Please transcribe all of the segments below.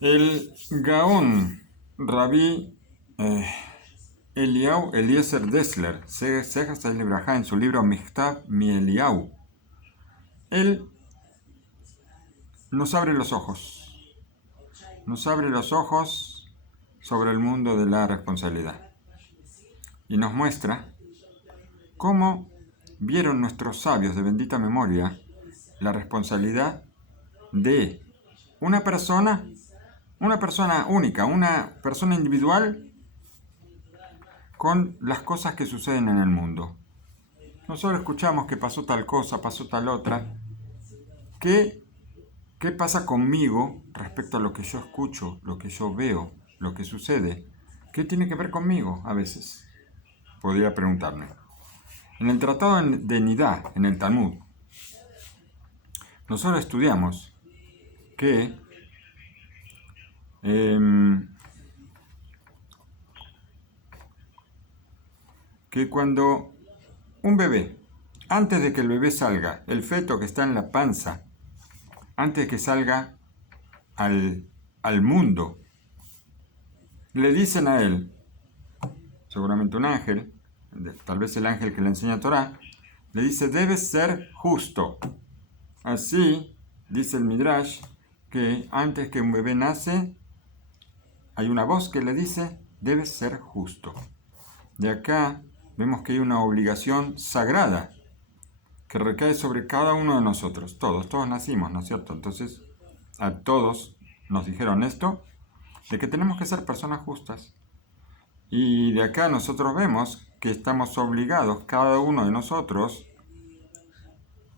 El Gaón Rabí Eliyahu Eliezer Dessler, Zecher Tzedek Libraja, en su libro Michtav Mi Eliyahu, él nos abre los ojos sobre el mundo de la responsabilidad y nos muestra cómo vieron nuestros sabios de bendita memoria la responsabilidad de una persona única, una persona individual con las cosas que suceden en el mundo. Nosotros escuchamos que pasó tal cosa, pasó tal otra. ¿Qué pasa conmigo respecto a lo que yo escucho, lo que yo veo, lo que sucede? ¿Qué tiene que ver conmigo a veces? Podría preguntarme. En el Tratado de Nidá, en el Talmud, nosotros estudiamos que cuando un bebé, antes de que el bebé salga, el feto que está en la panza, antes de que salga al mundo, le dicen a él, seguramente un ángel, tal vez el ángel que le enseña Torah, le dice, debes ser justo. Así, dice el Midrash, que antes que un bebé nace, hay una voz que le dice, debes ser justo. De acá vemos que hay una obligación sagrada que recae sobre cada uno de nosotros. Todos nacimos, ¿no es cierto? Entonces, a todos nos dijeron esto, de que tenemos que ser personas justas. Y de acá nosotros vemos que estamos obligados, cada uno de nosotros,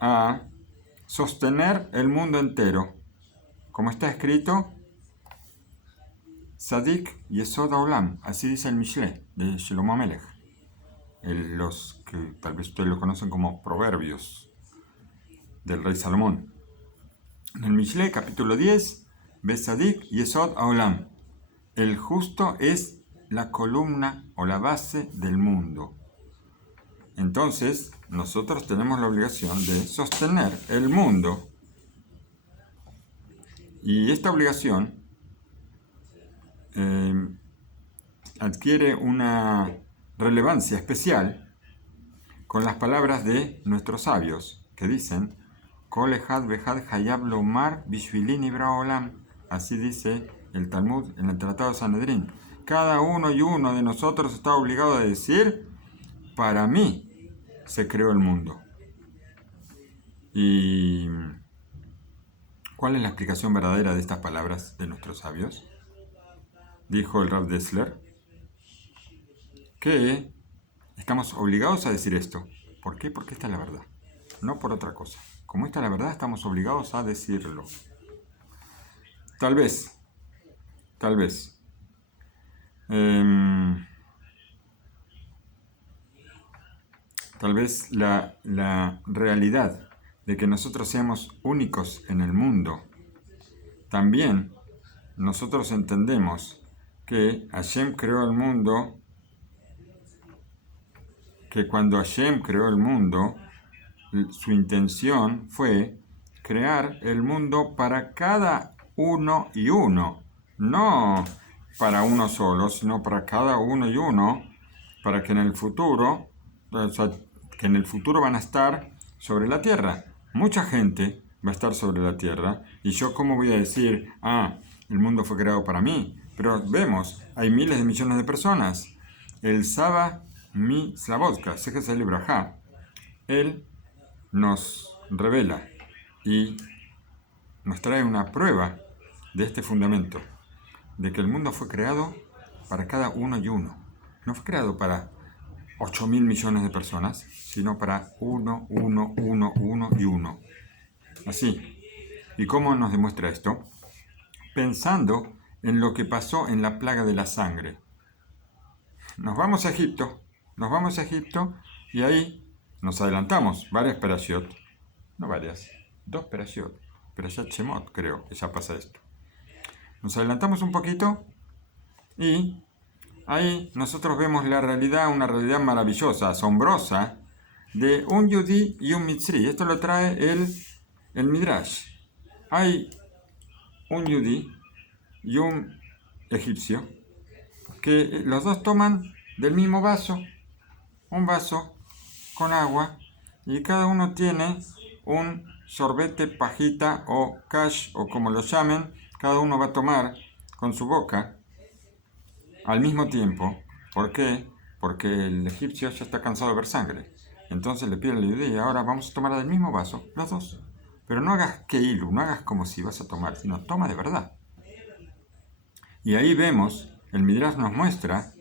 a sostener el mundo entero. Como está escrito, Sadik Yesod Haolam, así dice el Mishle de Shlomo Amelech. Los que tal vez ustedes lo conocen como proverbios del rey Salomón. En el Mishle, capítulo 10, Besadik Yesod Haolam. El justo es la columna o la base del mundo. Entonces, nosotros tenemos la obligación de sostener el mundo. Y esta obligación adquiere una relevancia especial con las palabras de nuestros sabios, que dicen, Kol echad ve'echad hayab lomar bishvili nibra olam. Así dice el Talmud en el Tratado de Sanedrín. Cada uno y uno de nosotros está obligado a decir, para mí se creó el mundo. ¿Y cuál es la explicación verdadera de estas palabras de nuestros sabios? Dijo el Rav Dessler que estamos obligados a decir esto. ¿Por qué? Porque esta es la verdad, no por otra cosa. Como esta es la verdad, estamos obligados a decirlo. Tal vez la realidad de que nosotros seamos únicos en el mundo, también nosotros entendemos que Hashem creó el mundo, que cuando Hashem creó el mundo, su intención fue crear el mundo para cada uno y uno, no para uno solo, sino para cada uno y uno, para que en el futuro, van a estar sobre la tierra. Mucha gente va a estar sobre la tierra, y yo cómo voy a decir, el mundo fue creado para mí, pero vemos, hay miles de millones de personas. El Saba Mi Slavotka, Zecher Tzedek Libraja, él nos revela y nos trae una prueba de este fundamento, de que el mundo fue creado para cada uno y uno. No fue creado para 8.000 millones de personas, sino para uno y uno. Así. ¿Y cómo nos demuestra esto? Pensando en lo que pasó en la plaga de la sangre. Nos vamos a Egipto y ahí nos adelantamos varias perashiot, no varias, 2 perashiot, Perashat Shemot, creo que ya pasa esto. Nos adelantamos un poquito y ahí nosotros vemos la realidad, una realidad maravillosa, asombrosa, de un yudí y un mitzri. Esto lo trae el Midrash. Hay un yudí y un egipcio, que los dos toman del mismo vaso, un vaso con agua, y cada uno tiene un sorbete, pajita o cash, o como lo llamen, cada uno va a tomar con su boca al mismo tiempo. ¿Por qué? Porque el egipcio ya está cansado de ver sangre. Entonces le pide al yudí: ahora vamos a tomar del mismo vaso, los dos. Pero no hagas keilu, no hagas como si vas a tomar, sino toma de verdad. Y ahí vemos, el Midrash nos muestra,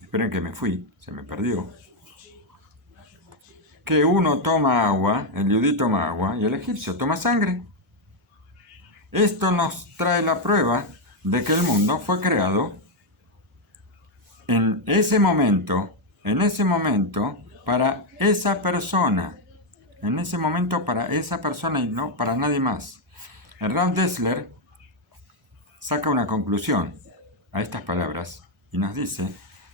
esperen que me fui, se me perdió, que uno toma agua, el yudí toma agua, y el egipcio toma sangre. Esto nos trae la prueba de que el mundo fue creado en ese momento, para esa persona, en ese momento para esa persona y no para nadie más. El Rav Dessler saca una conclusión a estas palabras y nos dice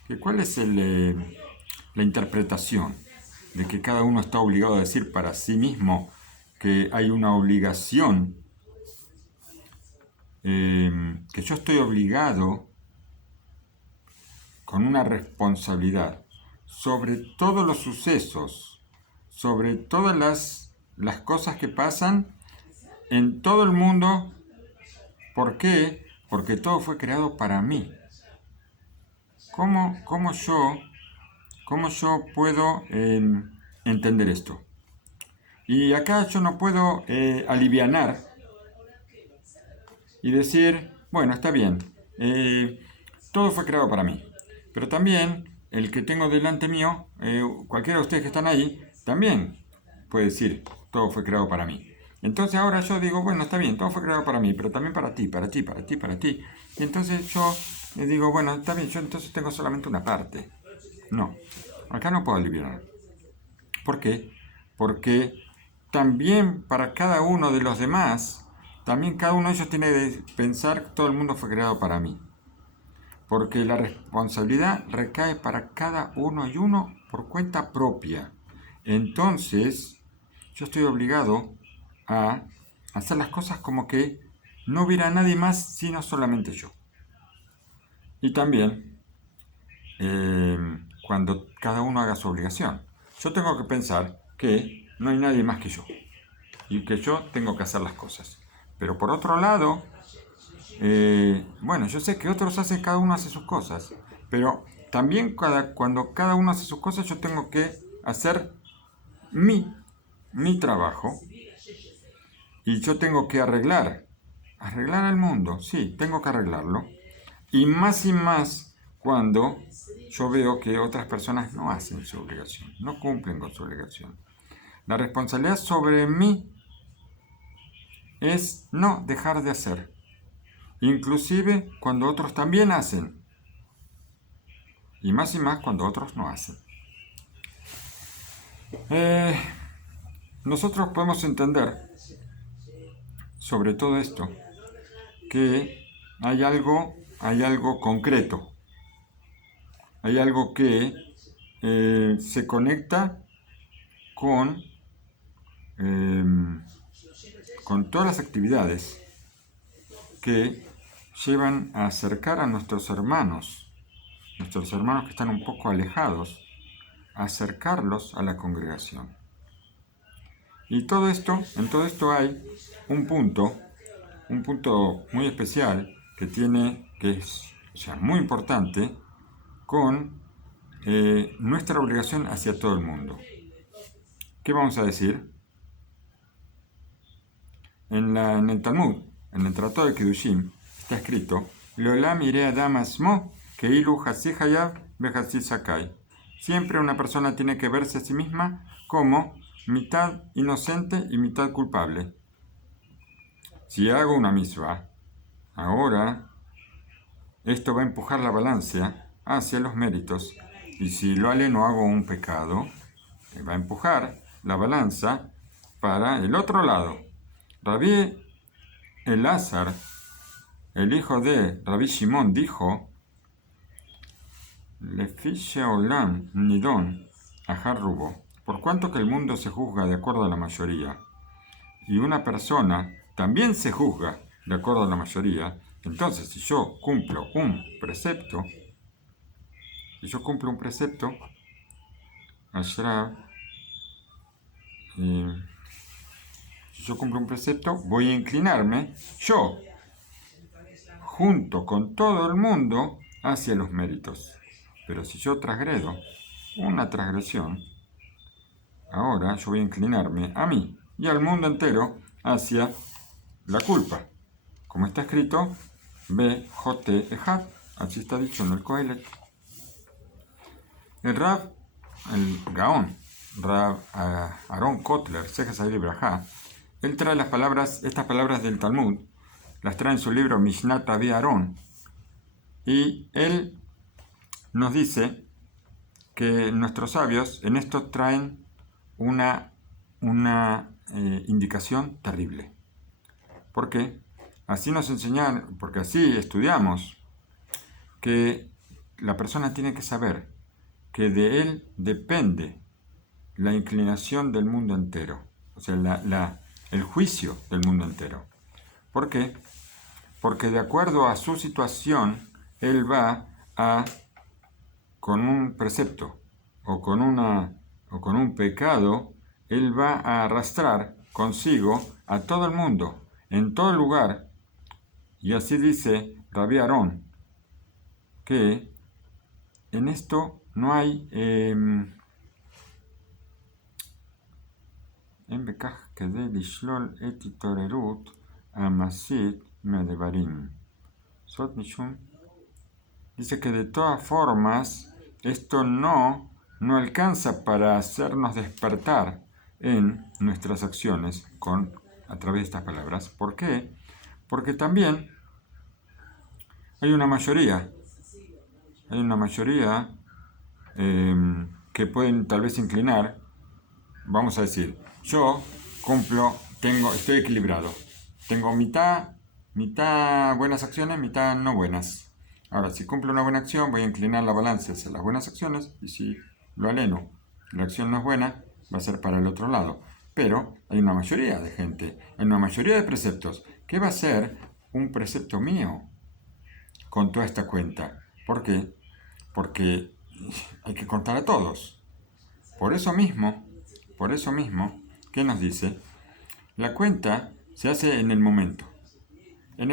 que cuál es la interpretación de que cada uno está obligado a decir para sí mismo que hay una obligación, que yo estoy obligado con una responsabilidad sobre todos los sucesos, sobre todas las cosas que pasan en todo el mundo. ¿Por qué? Porque todo fue creado para mí. ¿Cómo yo puedo entender esto? Y acá yo no puedo alivianar y decir, bueno, está bien, todo fue creado para mí. Pero también el que tengo delante mío, cualquiera de ustedes que están ahí, también puede decir, todo fue creado para mí. Entonces ahora yo digo, bueno, está bien, todo fue creado para mí, pero también para ti, para ti, para ti, para ti. Y entonces yo digo, bueno, está bien, yo entonces tengo solamente una parte. No, acá no puedo aliviar. ¿Por qué? Porque también para cada uno de los demás, también cada uno de ellos tiene que pensar que todo el mundo fue creado para mí. Porque la responsabilidad recae para cada uno y uno por cuenta propia. Entonces, yo estoy obligado a hacer las cosas como que no hubiera nadie más sino solamente yo. Y también, cuando cada uno haga su obligación, yo tengo que pensar que no hay nadie más que yo y que yo tengo que hacer las cosas. Pero por otro lado, bueno, yo sé que otros hacen, cada uno hace sus cosas, pero también cuando cada uno hace sus cosas, yo tengo que hacer mi trabajo, y yo tengo que arreglar el mundo, sí, tengo que arreglarlo, y más cuando yo veo que otras personas no hacen su obligación, no cumplen con su obligación. La responsabilidad sobre mí es no dejar de hacer, inclusive cuando otros también hacen, y más cuando otros no hacen. Nosotros podemos entender sobre todo esto que hay algo concreto, hay algo que se conecta con todas las actividades que llevan a acercar a nuestros hermanos que están un poco alejados, a acercarlos a la congregación. Y en todo esto hay un punto muy especial que es muy importante con nuestra obligación hacia todo el mundo. ¿Qué vamos a decir? En el Talmud, en el Tratado de Kedushim, está escrito: Leolam ireh adam asmo keilu hatzi hayav vehatzi zakai. Siempre una persona tiene que verse a sí misma como mitad inocente y mitad culpable. Si hago una misvá, ahora esto va a empujar la balanza hacia los méritos, y si lo haré no hago un pecado, va a empujar la balanza para el otro lado. Rabbi Elazar, el hijo de Rabbi Shimon, dijo: Lefi she'olam nidon ahar rubo. Por cuanto que el mundo se juzga de acuerdo a la mayoría, y una persona también se juzga de acuerdo a la mayoría, entonces si yo cumplo un precepto, Ashraf, si yo cumplo un precepto, voy a inclinarme yo, junto con todo el mundo, hacia los méritos. Pero si yo transgredo una transgresión, ahora yo voy a inclinarme a mí y al mundo entero hacia la culpa. Como está escrito, Be Jote Ejad, así está dicho en el Kohelet. El Gaón, Rav Aaron Kotler, Sejas Aili Brajá, él trae estas palabras del Talmud, las trae en su libro Mishnat Avi Aaron, y él nos dice que nuestros sabios en esto traen una indicación terrible. ¿Por qué? Así nos enseñan, porque así estudiamos, que la persona tiene que saber que de él depende la inclinación del mundo entero, o sea, el juicio del mundo entero. ¿Por qué? Porque de acuerdo a su situación, él va con un precepto o con un pecado, él va a arrastrar consigo a todo el mundo, en todo lugar. Y así dice Rabbi Aarón, que en esto no hay dice que de todas formas esto no alcanza para hacernos despertar en nuestras acciones a través de estas palabras. ¿Por qué? Porque también hay una mayoría que pueden tal vez inclinar. Vamos a decir, yo estoy equilibrado. Tengo mitad buenas acciones, mitad no buenas. Ahora, si cumplo una buena acción, voy a inclinar la balanza hacia las buenas acciones, y si lo aleno, la acción no es buena, va a ser para el otro lado. Pero hay una mayoría de gente, hay una mayoría de preceptos, que va a ser un precepto mío con toda esta cuenta. ¿Por qué? Porque hay que contar a todos. Por eso mismo, ¿qué nos dice? La cuenta se hace en el momento. En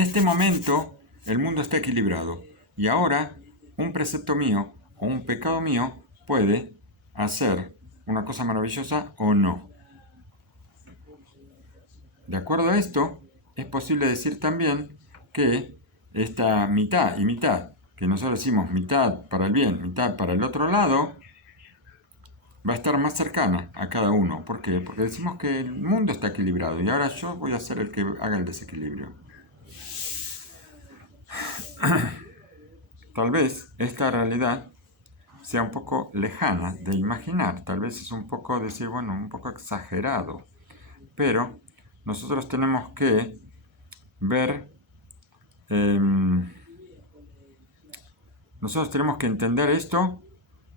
este momento, el mundo está equilibrado. Y ahora, un precepto mío o un pecado mío puede hacer una cosa maravillosa o no. De acuerdo a esto, es posible decir también que esta mitad y mitad, que nosotros decimos mitad para el bien, mitad para el otro lado, va a estar más cercana a cada uno. ¿Por qué? Porque decimos que el mundo está equilibrado y ahora yo voy a ser el que haga el desequilibrio. Tal vez esta realidad sea un poco lejana de imaginar, tal vez es un poco decir, bueno, un poco exagerado, pero nosotros tenemos que ver, nosotros tenemos que entender esto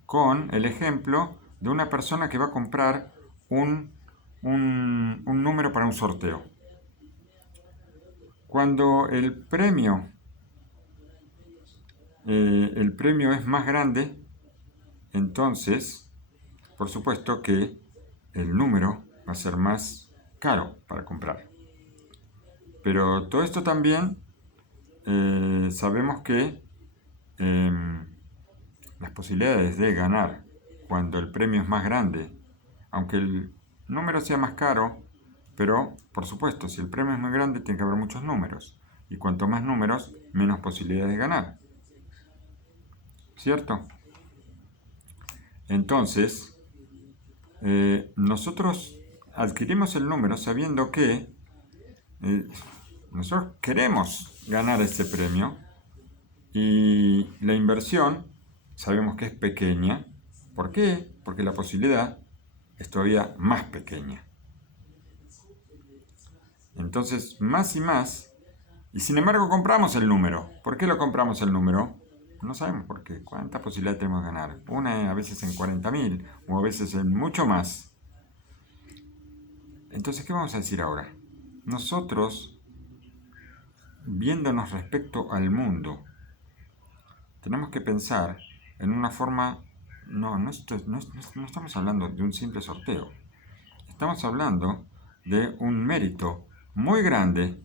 con el ejemplo de una persona que va a comprar un número para un sorteo. Cuando el premio es más grande, entonces, por supuesto que el número va a ser más caro para comprar. Pero todo esto también sabemos que las posibilidades de ganar cuando el premio es más grande, aunque el número sea más caro, pero por supuesto, si el premio es muy grande, tiene que haber muchos números. Y cuanto más números, menos posibilidades de ganar. ¿Cierto? Entonces, nosotros adquirimos el número sabiendo que nosotros queremos ganar ese premio y la inversión sabemos que es pequeña. ¿Por qué? Porque la posibilidad es todavía más pequeña. Entonces, más y más, y sin embargo compramos el número. ¿Por qué lo compramos el número? No sabemos por qué. ¿Cuánta posibilidad tenemos de ganar? Una a veces en 40.000 o a veces en mucho más. Entonces, ¿qué vamos a decir ahora? nosotros, viéndonos respecto al mundo, tenemos que pensar en una forma, no estamos hablando de un simple sorteo, estamos hablando de un mérito muy grande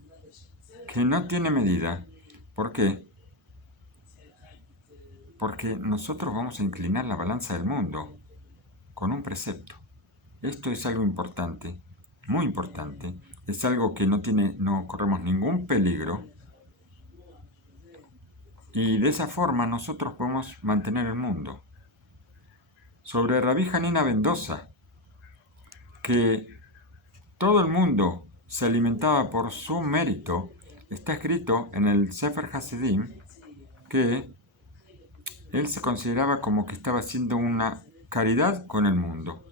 que no tiene medida. ¿Por qué? Porque nosotros vamos a inclinar la balanza del mundo con un precepto. Esto es algo importante, muy importante, es algo que no corremos ningún peligro, y de esa forma nosotros podemos mantener el mundo. Sobre Rabí Janina ben Dosa, que todo el mundo se alimentaba por su mérito, está escrito en el Sefer Hasidim que él se consideraba como que estaba haciendo una caridad con el mundo.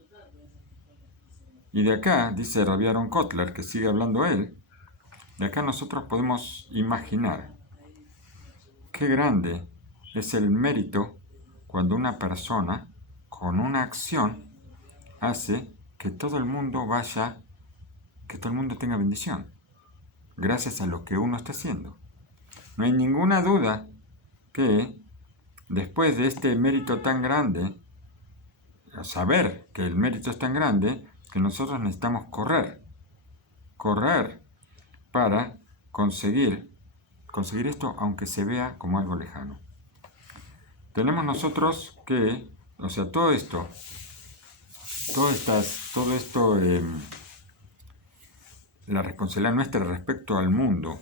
Y de acá, dice Rabbi Aaron Kotler, que sigue hablando él, de acá nosotros podemos imaginar qué grande es el mérito cuando una persona con una acción hace que todo el mundo que todo el mundo tenga bendición, gracias a lo que uno está haciendo. No hay ninguna duda que después de este mérito tan grande, saber que el mérito es tan grande, que nosotros necesitamos correr para conseguir esto, aunque se vea como algo lejano. Tenemos nosotros que, todo esto, la responsabilidad nuestra respecto al mundo,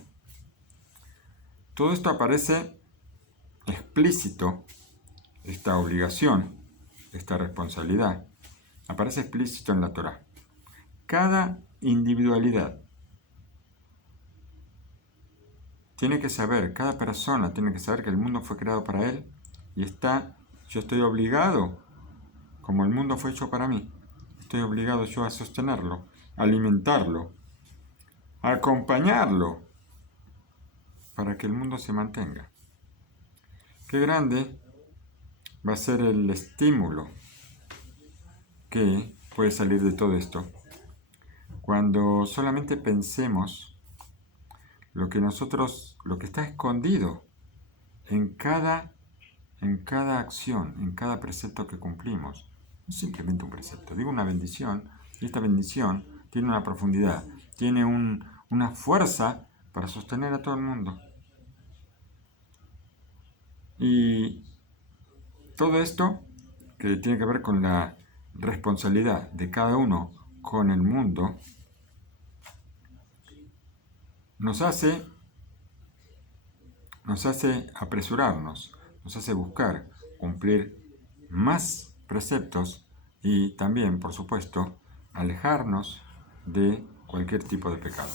todo esto aparece explícito, esta obligación, esta responsabilidad, aparece explícito en la Torá. Cada individualidad tiene que saber, cada persona tiene que saber que el mundo fue creado para él y yo estoy obligado, como el mundo fue hecho para mí, estoy obligado yo a sostenerlo, a alimentarlo, a acompañarlo para que el mundo se mantenga. Qué grande va a ser el estímulo que puede salir de todo esto cuando solamente pensemos lo que está escondido en cada acción, en cada precepto que cumplimos. No es simplemente un precepto, digo una bendición, y esta bendición tiene una profundidad, tiene una fuerza para sostener a todo el mundo. Y todo esto, que tiene que ver con la responsabilidad de cada uno con el mundo, nos hace apresurarnos, nos hace buscar cumplir más preceptos y también, por supuesto, alejarnos de cualquier tipo de pecado.